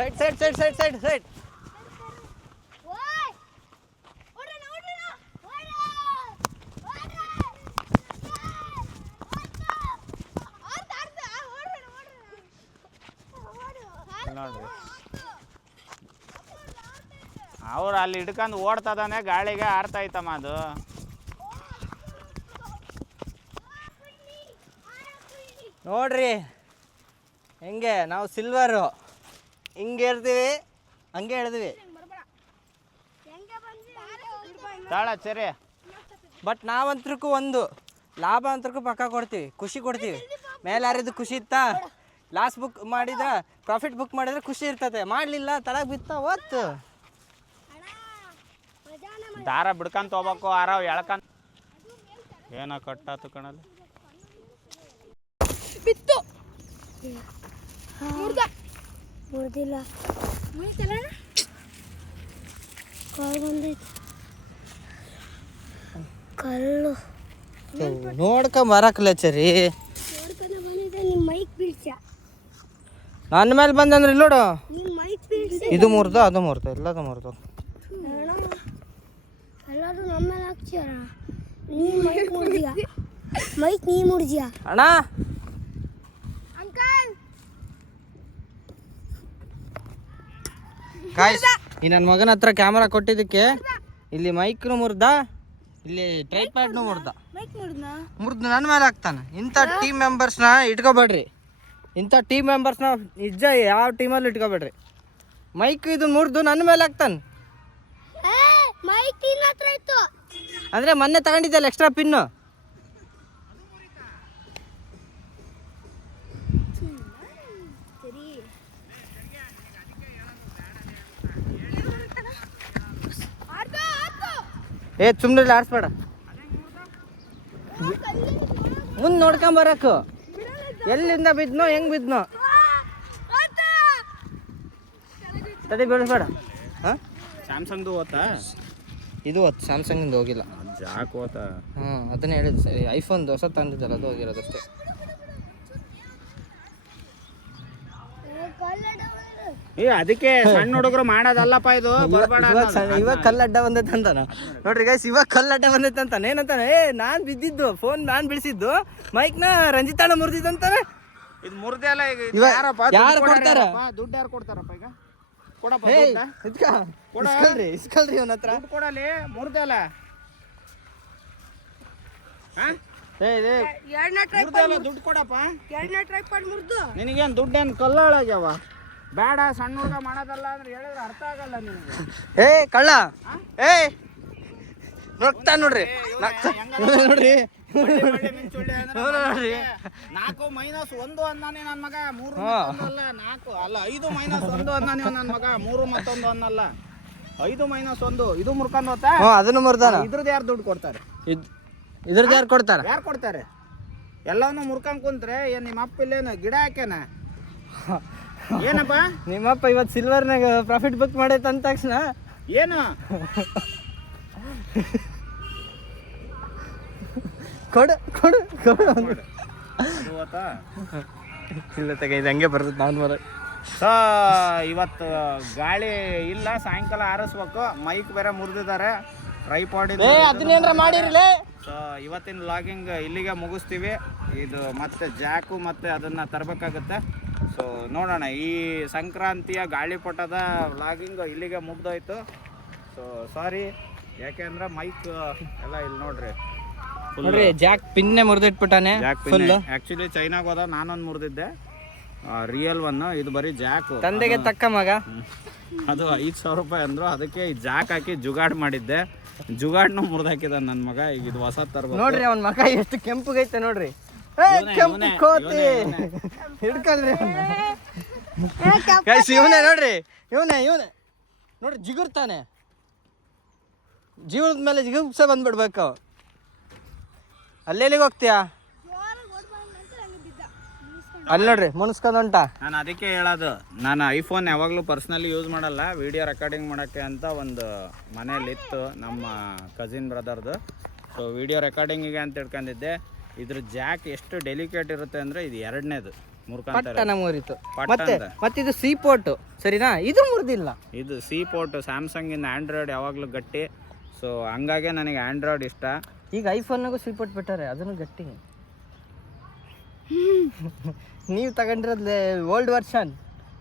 Side. ನೋಡ್ರಿ ಅವ್ರು ಅಲ್ಲಿ ಹಿಡ್ಕೊಂಡು ಓಡ್ತದಾನೆ, ಗಾಳಿಗೆ ಆರ್ತೈತಮ್ಮ ಅದು. ನೋಡ್ರಿ ಹೆಂಗೆ ನಾವು ಸಿಲ್ವರು ಹಿಂಗೆ ಇರ್ತೀವಿ, ಹಂಗೆ ಹೇಳಿದ್ವಿ. ತಾಳ ಸರಿ. ಬಟ್ ನಾವಂತರಕ್ಕೂ ಒಂದು ಲಾಭ ಅಂತರಕ್ಕೂ ಪಕ್ಕ ಕೊಡ್ತೀವಿ, ಖುಷಿ ಕೊಡ್ತೀವಿ. ಮೇಲೆ ಯಾರಿದ್ದು ಖುಷಿ ಇತ್ತಾ, ಲಾಸ್ ಬುಕ್ ಮಾಡಿದ ಪ್ರಾಫಿಟ್ ಬುಕ್ ಮಾಡಿದ್ರೆ ಖುಷಿ ಇರ್ತದೆ, ಮಾಡಲಿಲ್ಲ ತಳಗೆ ಬಿತ್ತ ಓದ್ತು. ದಾರ ಬಿಡ್ಕೊಂತ ಹೋಗ್ಬೇಕು, ಆರಾವ್ ಎಳ್ಕೊಂತ. ಏನೋ ಕಟ್ಟಾತು ಕಣಲ್ಲಿ ಬಿತ್ತು ಮುರಿದಿಲ್ಲ ಕಲ್ಲು ನೋಡ್ಕೊಂಬರಕ್ಲ ಚರಿ. ನಿಮ್ಮ ಮೈಕ್ ಬೀಳ್ಸ, ನನ್ನ ಮೇಲೆ ಬಂದಂದ್ರೆ ಇಲ್ಲಿ ನೋಡು, ನಿಮ್ಮ ಮೈಕ್ ಬೀಳ್ಸ. ಇದು ಮುರ್ದ ಅದು ಮುರ್ದ ಎಲ್ಲದು ಮುರ್ದ. ಎಲ್ಲರೂ ನಮ್ಮ ಮೇಲೆ ಹಾಕ್ತೀರ. ನೀ ಮೈಕ್ ಮುರಿದ್ಯಾ, ಮೈಕ್ ನೀ ಮುರಿದ್ಯಾ ಅಣ್ಣ. ಗಾಯ್ಸ್, ಈ ನನ್ನ ಮಗನ ಹತ್ರ ಕ್ಯಾಮ್ರಾ ಕೊಟ್ಟಿದ್ದಕ್ಕೆ ಇಲ್ಲಿ ಮೈಕ್ನು ಮುರ್ದ, ಇಲ್ಲಿ ಟ್ರೈಪ್ಯಾಡ್ನು ಮುರ್ದ. ಮುರ್ದು ನನ್ನ ಮೇಲೆ ಹಾಕ್ತಾನೆ. ಇಂಥ ಟೀಮ್ ಮೆಂಬರ್ಸ್ನ ಇಟ್ಕೋಬೇಡ್ರಿ, ಇಂಥ ಟೀಮ್ ಮೆಂಬರ್ಸ್ನ ನಿಜ ಯಾವ ಟೀಮಲ್ಲಿ ಇಟ್ಕೋಬೇಡ್ರಿ. ಮೈಕ್ ಇದು ಮುರಿದು ನನ್ನ ಮೇಲೆ ಹಾಕ್ತಾನೆ. ಮೈಕ್ ನಿನ್ನ ಹತ್ರ ಇತ್ತು ಅಂದರೆ ಮೊನ್ನೆ ತಗೊಂಡಿದ್ದಲ್ಲ ಎಕ್ಸ್ಟ್ರಾ ಪಿನ್ನು. ಸುಮ್ಮನೆ ಆರಿಸ್ಬೇಡ, ಮುಂದೆ ನೋಡ್ಕೊಂಬರಕು ಎಲ್ಲಿಂದ ಬಿದ್ನೋ ಹೆಂಗ್ ಬಿದ್ನೋ ತಡಿ ಬೆಳೆಸ್ಬೇಡ. ಹಾಂ ಸ್ಯಾಮ್ಸಂಗ್ದು ಓದ್ತಾ, ಇದು ಹೊತ್ತು ಸ್ಯಾಮ್ಸಂಗಿಂದ ಹೋಗಿಲ್ಲ, ಜಾಕ್ ಓದ್ತಾ. ಅದನ್ನೇ ಹೇಳಿದ್ದು ಸರಿ. ಐಫೋನ್ದು ಹೊಸ ತಂದಿದ್ದಲ್ಲ ಅದು ಹೋಗಿರೋದಷ್ಟೇ. ಅದಕ್ಕೆ ಸಣ್ಣ ಹುಡುಗರು ಮಾಡೋದಲ್ಲಪ್ಪ ಇದು. ಇವಾಗ ಕಲ್ಲಡ್ಡ ಬಂದೈತೆ ಅಂತಾನ ನೋಡ್ರಿ ಗೈಸ್, ಇವಾಗ ಕಲ್ಲಡ್ಡ ಬಂದೈತೆ ಅಂತಾನೆ. ಏನಂತಾನೆ, ನಾನ್ ಬಿದ್ದಿದ್ದು ಫೋನ್ ನಾನ್ ಬಿಡಿಸಿದ್ದು, ಮೈಕ್ನ ರಂಜಿತಾಣ ಮುರಿದಿದ್ದಂತಾನೆ. ಇದು ಮುರ್ದೆ ಅಲ್ಲ. ಈಗ ಯಾರು ಕೊಡ್ತಾರ ದುಡ್ಡು? ಯಾರು ಕೊಡ್ತಾರಪ್ಪ ಈಗ? ಕೊಡಪ್ಪ ಇಸ್ಕಲ್ರಿ ಅವನ ಹತ್ರ ಕೊಡಲಿ. ಮುರ್ದೆ ಅಲ್ಲ, ದುಡ್ಡು ಕೊಡಪ್ಪ. ನಿನಗೇನು ದುಡ್ಡೇನು ಕಲ್ಲಾಳಾಗ್ಯಾವ? ಬೇಡ, ಸಣ್ಣ ಹುಡುಗ ಮಾಡೋದಲ್ಲ ಅಂದ್ರೆ ಹೇಳಿದ್ರೆ ಅರ್ಥ ಆಗಲ್ಲ ನಿನಗೆ. ಕಳ್ಳ ನೋಡ್ತಾ ನೋಡ್ರಿ ನೋಡ್ರಿ. 4 - 1 ಅಂದಾನೆ ನನ್ನ ಮಗ. 3 ಅಲ್ಲ 4 ಅಲ್ಲ 5 - 1 ಅಂದಾನೆ ನನ್ನ ಮಗ. 3 ಮತ್ತೊಂದು ಅನ್ನಲ್ಲ, 5 - 1. ಇದು ಮುರ್ಕೊಂಡು ಹೋಗ್ತಾ, ಅದನ್ನು ಮುರ್ದಾನ. ಇದ್ರದ್ದು ಯಾರು ದುಡ್ಡು ಕೊಡ್ತಾರೆ? ಇದ್ರದ್ದು ಯಾರು ಕೊಡ್ತಾರ? ಯಾರು ಕೊಡ್ತಾರೆ? ಎಲ್ಲವನ್ನೂ ಮುರ್ಕೊಂಡ್ ಕುಂತ್ರೆ ಏನ್ ನಿಮ್ಮ ಅಪ್ಪ ಇಲ್ಲೇನು ಗಿಡ ಹಾಕ್ಯಾನ? ಏನಪ್ಪ ನಿಮ್ಮಪ್ಪ ಇವತ್ತು ಸಿಲ್ವರ್ನಾಗ ಪ್ರಾಫಿಟ್ ಬುಕ್ ಮಾಡೈತೆ ಅಂದ ತಕ್ಷಣ ಏನು ಕೊಡು ಕೊಡು ಕೊಡು ಇಲ್ಲ ತಗ, ಇದು ಹಂಗೆ ಬರ್ತದೆ ನಾನು ಮರ. ಸೊ ಇವತ್ತು ಗಾಳಿ ಇಲ್ಲ, ಸಾಯಂಕಾಲ ಆರಿಸ್ಬೇಕು. ಮೈಕ್ ಬೇರೆ ಮುರಿದಿದ್ದಾರೆ, ಟ್ರೈಪಾಡ್ ಅದನ್ನೇನ್ರ ಮಾಡಿರಲೇ. ಸೊ ಇವತ್ತಿನ ವ್ಲಾಗಿಂಗ್ ಇಲ್ಲಿಗೆ ಮುಗಿಸ್ತೀವಿ. ಇದು ಮತ್ತೆ ಜಾಕು ಮತ್ತೆ ಅದನ್ನು ತರಬೇಕಾಗುತ್ತೆ. ಸೊ ನೋಡೋಣ, ಈ ಸಂಕ್ರಾಂತಿಯ ಗಾಳಿಪಟದ ವ್ಲಾಗಿಂಗ್ ಇಲ್ಲಿಗೆ ಮುಗ್ದೋಯ್ತು. ಸೊ ಸಾರಿ, ಯಾಕೆಂದ್ರೆ ಮೈಕ್ ಎಲ್ಲ ಇಲ್ಲಿ ನೋಡ್ರಿ ಜಾಕ್ ಪಿನ್ನೆ ಮುರಿದಿಟ್ಬಿಟ್ಟಾನೆ. ಆಕ್ಚುಲಿ ಚೈನಾಗ ಹೋದ ನಾನೊಂದು ಮುರಿದಿದ್ದೆ, ರಿಯಲ್ ಒನ್. ಇದು ಬರೀ ಜಾಕ್. ತಂದೆಗೆ ತಕ್ಕ ಮಗ. ಅದು 5,000 ರೂಪಾಯಿ ಅಂದ್ರು, ಅದಕ್ಕೆ ಈ ಜಾಕ್ ಹಾಕಿ ಜುಗಾಡ್ ಮಾಡಿದ್ದೆ. ಜುಗಾಡ್ನು ಮುರಿದಾಕಿದ ನನ್ನ ಮಗ. ಈಗ ಇದು ಹೊಸ ತರ್ಬೇಕು ನೋಡ್ರಿ, ಅವ್ನ ಮಗ ಎಷ್ಟು ಕೆಂಪುಗೈತೆ ನೋಡ್ರಿ. ಕೆಂಪು ಕೋತಿ ಹಿಡ್ಕಲ್ರಿ ಇವನೇ ನೋಡ್ರಿ, ಇವನೇ ನೋಡ್ರಿ, ಜಿಗುರ್ತಾನೆ. ಜೀವನದ ಮೇಲೆ ಜಿಗುಪ್ಸೆ ಬಂದ್ಬಿಡ್ಬೇಕು. ಅಲ್ಲೆಲ್ಲಿಗೆ ಹೋಗ್ತೀಯಾ? ಅಲ್ಲಿ ನೋಡ್ರಿ ಮುನ್ಸ್ಕೊಂಡ್ ಹೊಂಟ. ನಾನು ಅದಕ್ಕೆ ಹೇಳೋದು, ನಾನು ಐಫೋನ್ ಯಾವಾಗಲೂ ಪರ್ಸ್ನಲಿ ಯೂಸ್ ಮಾಡಲ್ಲ. ವಿಡಿಯೋ ರೆಕಾರ್ಡಿಂಗ್ ಮಾಡೋಕ್ಕೆ ಅಂತ ಒಂದು ಮನೇಲಿತ್ತು ನಮ್ಮ ಕಸಿನ್ ಬ್ರದರ್ದು. ಸೊ ವಿಡಿಯೋ ರೆಕಾರ್ಡಿಂಗಿಗೆ ಅಂತ ತಿಳ್ಕೊಂಡಿದ್ದೆ. ಇದ್ರ ಜಾಕ್ ಎಷ್ಟು ಡೆಲಿಕೇಟ್ ಇರುತ್ತೆ ಅಂದರೆ ಇದು 2ನೇದು. ಪಟ್ಟನ ಮುರಿತು. ಪಟ್ಟ ಮತ್ತೆ ಅಂತ. ಮತ್ತಿದು ಸಿ ಪೋರ್ಟ್ ಸರಿನಾ, ಇದು ಮುರಿದಿಲ್ಲ. ಇದು ಸಿ ಪೋರ್ಟ್. ಸ್ಯಾಮ್ಸಂಗ್ ಇಂದ ಆಂಡ್ರಾಯ್ಡ್ ಯಾವಾಗಲೂ ಗಟ್ಟಿ. ಸೊ ಹಂಗಾಗೆ ನನಗೆ ಆಂಡ್ರಾಯ್ಡ್ ಇಷ್ಟ. ಈಗ ಐಫೋನ್ನಾಗೂ ಸಿ ಪೋರ್ಟ್ ಬಿಟ್ಟಾರೆ, ಅದನ್ನು ಗಟ್ಟಿ. ನೀವು ತಗೊಂಡಿರೋದು old version,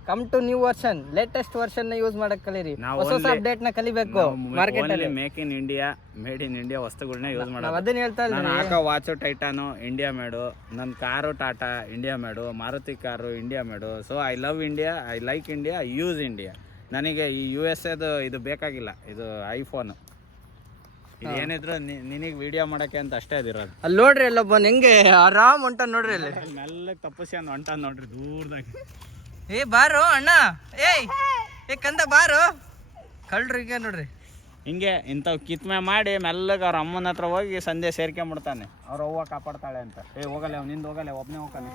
come to new version, latest version use ಮಾಡಕ್ ಕಲೀರಿ. ಹೊಸ ಅಪ್ಡೇಟ್ ನ ಕಲಿಬೇಕು. ಮಾರ್ಕೆಟ್ ಅಲ್ಲಿ make in India, made in India ವಸ್ತುಗಳನ್ನ ಯೂಸ್ ಮಾಡೋದು. ಅದನ್ನ ಹೇಳ್ತಾ ಇಲ್ಲ. ನಾನು ಹಾಕೋ ವಾಚು ಟೈಟಾನು ಇಂಡಿಯಾ ಮೇಡು, ನನ್ನ car Tata India made, Maruti car India made. So I love India, I like India, I use India. ನನಗೆ ಈ USA ಇದು ಬೇಕಾಗಿಲ್ಲ. ಇದು ಐಫೋನು ಇದು ಏನಿದ್ರು ನಿನಗೆ ವಿಡಿಯೋ ಮಾಡಕ್ಕೆ ಅಂತ ಅಷ್ಟೇ ಅದಿರೋದು. ಅಲ್ಲಿ ನೋಡ್ರಿ ಅಲ್ಲೊಬ್ಬ ಹೆಂಗೆ ಆರಾಮ್ ಹೊಂಟ ನೋಡ್ರಿ. ಅಲ್ಲಿ ಮೆಲ್ಲಗೆ ತಪ್ಪಿಸಿ ಅಂದ್ ಹೊಂಟ ನೋಡ್ರಿ ದೂರದಾಗ. ಏ ಬಾರೋ ಅಣ್ಣ, ಏಯ್ ಏ ಕಂದ ಬಾರೋ. ಕಳ್ರಿಗೆ ನೋಡ್ರಿ ಹಿಂಗೆ ಇಂಥವು ಕಿತ್ಮೆ ಮಾಡಿ ಮೆಲ್ಲಗೆ ಅವ್ರ ಅಮ್ಮನ ಹತ್ರ ಹೋಗಿ ಸಂಜೆ ಸೇರ್ಕೊಂಬಿಡ್ತಾನೆ. ಅವ್ರ ಅವ್ವ ಕಾಪಾಡ್ತಾಳೆ ಅಂತ. ಏ ಹೋಗಲ್ಲ ಅವ್ನು, ನಿಂದು ಹೋಗಲ್ಲ, ಒಬ್ಬನೇ ಹೋಗ್ತಾನೆ.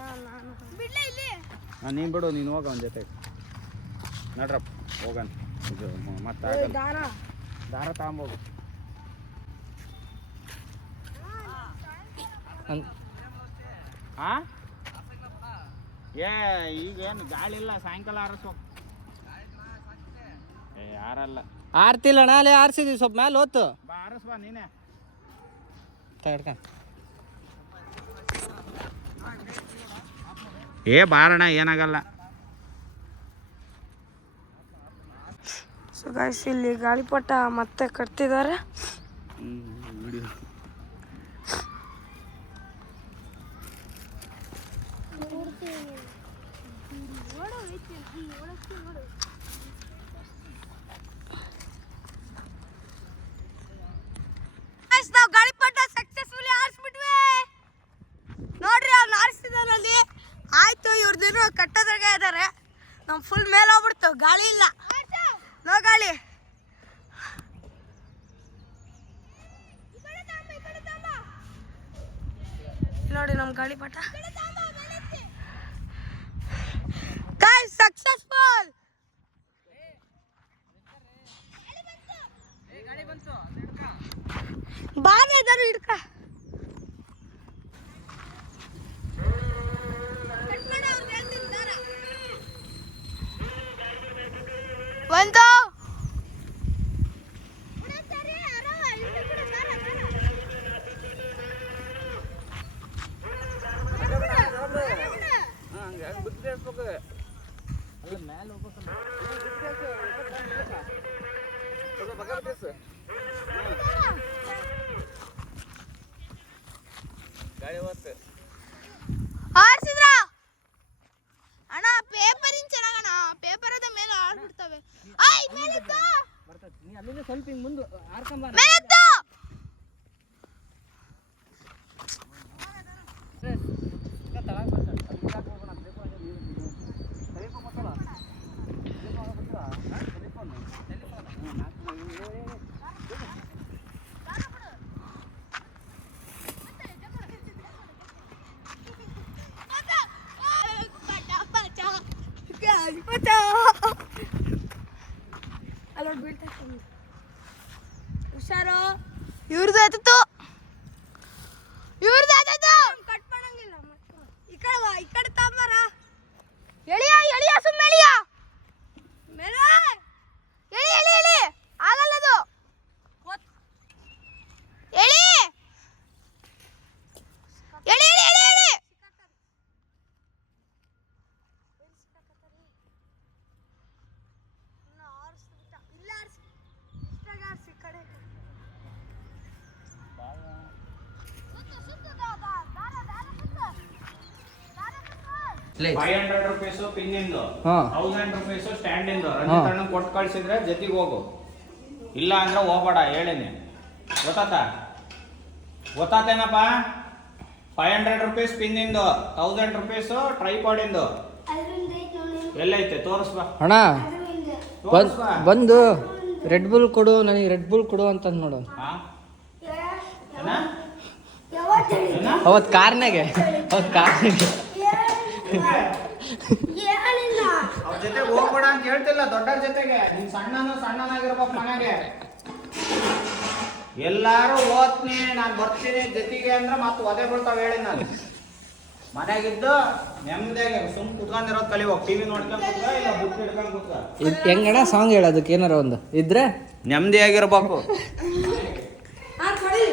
ನೀನು ಬಿಡು, ನೀನು ಹೋಗ ಅವನ ಜೊತೆಗೆ. ನಡ್ರಪ್ಪ ಹೋಗಣ. ಇದು ಮತ್ತೆ ದಾರ ತಗೊಂಬೋಗು. ಏ ಈಗೇನು ಗಾಳಿ ಇಲ್ಲ, ಸಾಯಂಕಾಲ ಆರಿಸ್ಬೇಕು. ಏ ಯಾರಲ್ಲ ಆರ್ತಿಲ್ಲ ನಾಳೆ ಆರ್ಸಿದ್ವಿ, ಸ್ವಲ್ಪ ಮ್ಯಾಲೆ ಹೋತು ಬಾ ಆರಿಸ್ಬಾ ನೀನೇ. ತಡ್ಕ ಏ ಬಾರಣ, ಏನಾಗಲ್ಲ. ಸೊ ಗೈಸ್, ಇಲ್ಲಿ ಗಾಳಿಪಟ ಮತ್ತೆ ಕಟ್ತಿದ್ದಾರೆ. ನಾವು ಗಾಳಿಪಟ ಸಕ್ಸಸ್ಫುಲಿ ಆರಿಸ್ಬಿಟ್ವಿ ನೋಡ್ರಿ. ಅವ್ನು ಆರಿಸಿದಾನಲ್ಲಿ ಆಯ್ತು. ಇವ್ರದ್ದೇನು ಕಟ್ಟೋದ್ರಾಗ ಇದ್ದಾರೆ. ನಮ್ಮ ಫುಲ್ ಮೇಲೆ ಹೋಗ್ಬಿಡ್ತು, ಗಾಳಿ ಇಲ್ಲ. ನೋ ಗಾಳಿ. ನೋಡಿ ನಮ್ಮ ಗಾಳಿಪಟ ಗೈಸ್ ಸಕ್ಸಸ್ಫುಲ್. ಬಾರದಾರು ಹಿಡ್ಕ. ಒಂದು ಆರಿಸಿದ್ರ ಅಣ್ಣ. ಪೇಪರ್ ಇನ್ ಚೆನ್ನಾಗಣ, ಪೇಪರ್ ಅದ ಮೇಲೆ ಆಡ್ಬಿಡ್ತವೆ. ಸ್ವಲ್ಪ ಹಿಂಗ್ ಮುಂದೆ ಆರ್ಕೊಂಬಾರ. ಹುಷಾರು. ಇವ್ರದ್ದು ಆಯ್ತು, ಇವ್ರದ್ದು ಆಯ್ತು. ಕಟ್ ಮಾಡಂಗಿಲ್ಲ. ಈ ಕಡೆ ವಾ, ಈ ಕಡೆ ತಾಂಬಾರ. ಎಳಿಯ ಎಳಿಯ, ಸುಮ್ಮನೆ ಎಳಿಯ. ಮೇಲೆ ಎಳಿ ಎಳಿ ಎಳಿ, ಆಗಲ್ಲದು. ಎಳಿ ಎಳಿ ಎಳಿ ಎಳಿ ಎಳಿ. ₹500 ಪಿನ್ನಿಂದು, ₹1000 ಸ್ಟ್ಯಾಂಡಿಂದು. ರಂಜಿತ್ ಅಣ್ಣ ಕೊಟ್ಟು ಕಳ್ಸಿದ್ರೆ ಜೊತೆಗೆ ಹೋಗು, ಇಲ್ಲ ಅಂದ್ರೆ ಹೋಗ್ಬೇಡ. ಹೇಳೇನಿ, ಗೊತ್ತಾತೇನಪ್ಪ? ₹500 ಪಿನ್ನಿಂದು, ₹1000 ಟ್ರೈಪಾಡಿಂದು. ಎಲ್ಲೈತೆ ತೋರಿಸ್ಬಾ ಅಣ್ಣ. ಬಂದು ರೆಡ್ ಬುಲ್ ಕೊಡು, ನನಗೆ ರೆಡ್ ಬುಲ್ ಕೊಡು ಅಂತ ನೋಡು. ಅವತ್ತು ಕಾರ್ನಾಗೆ ಅವ್ರ ಜೊತೆ ಹೋಗ್ಬೇಡ ಅಂತ ಹೇಳ್ತಿಲ್ಲ, ದೊಡ್ಡರ ಜೊತೆಗೆ. ನೀನ್ ಸಣ್ಣನಾಗಿರ್ಬೇಕು ಮನೆಗೆ. ಎಲ್ಲಾರು ಓದ್ತೀನಿ, ನಾನು ಬರ್ತೀನಿ ಜೊತೆಗೆ ಅಂದ್ರೆ ಮತ್ತೆ ಒದೆ ಬೀಳ್ತಾವ. ಹೇಳಿ ನಾನು ಮನ್ಯಾಗಿದ್ದು ನೆಮ್ಮದಿಯಾಗಿ ಸುಮ್ ಕುತ್ಕೊಂಡಿರೋದು ಕಲಿಬೇಕು. ಟಿವಿ ನೋಡ್ಕೊಂಡ್ ಕೂತ್ಕ, ಇಲ್ಲ ಬುಕ್ ಹಿಡ್ಕೊಂಡ್ ಕೂತ್ಕ. ಹೆಂಗಣ ಸಾಂಗ್ ಹೇಳೋದಕ್ಕೆ ಏನಾರ ಒಂದು ಇದ್ರೆ ನೆಮ್ಮದಿಯಾಗಿರ್ಬೇಕು. ಆ, ಕೊಡಿ.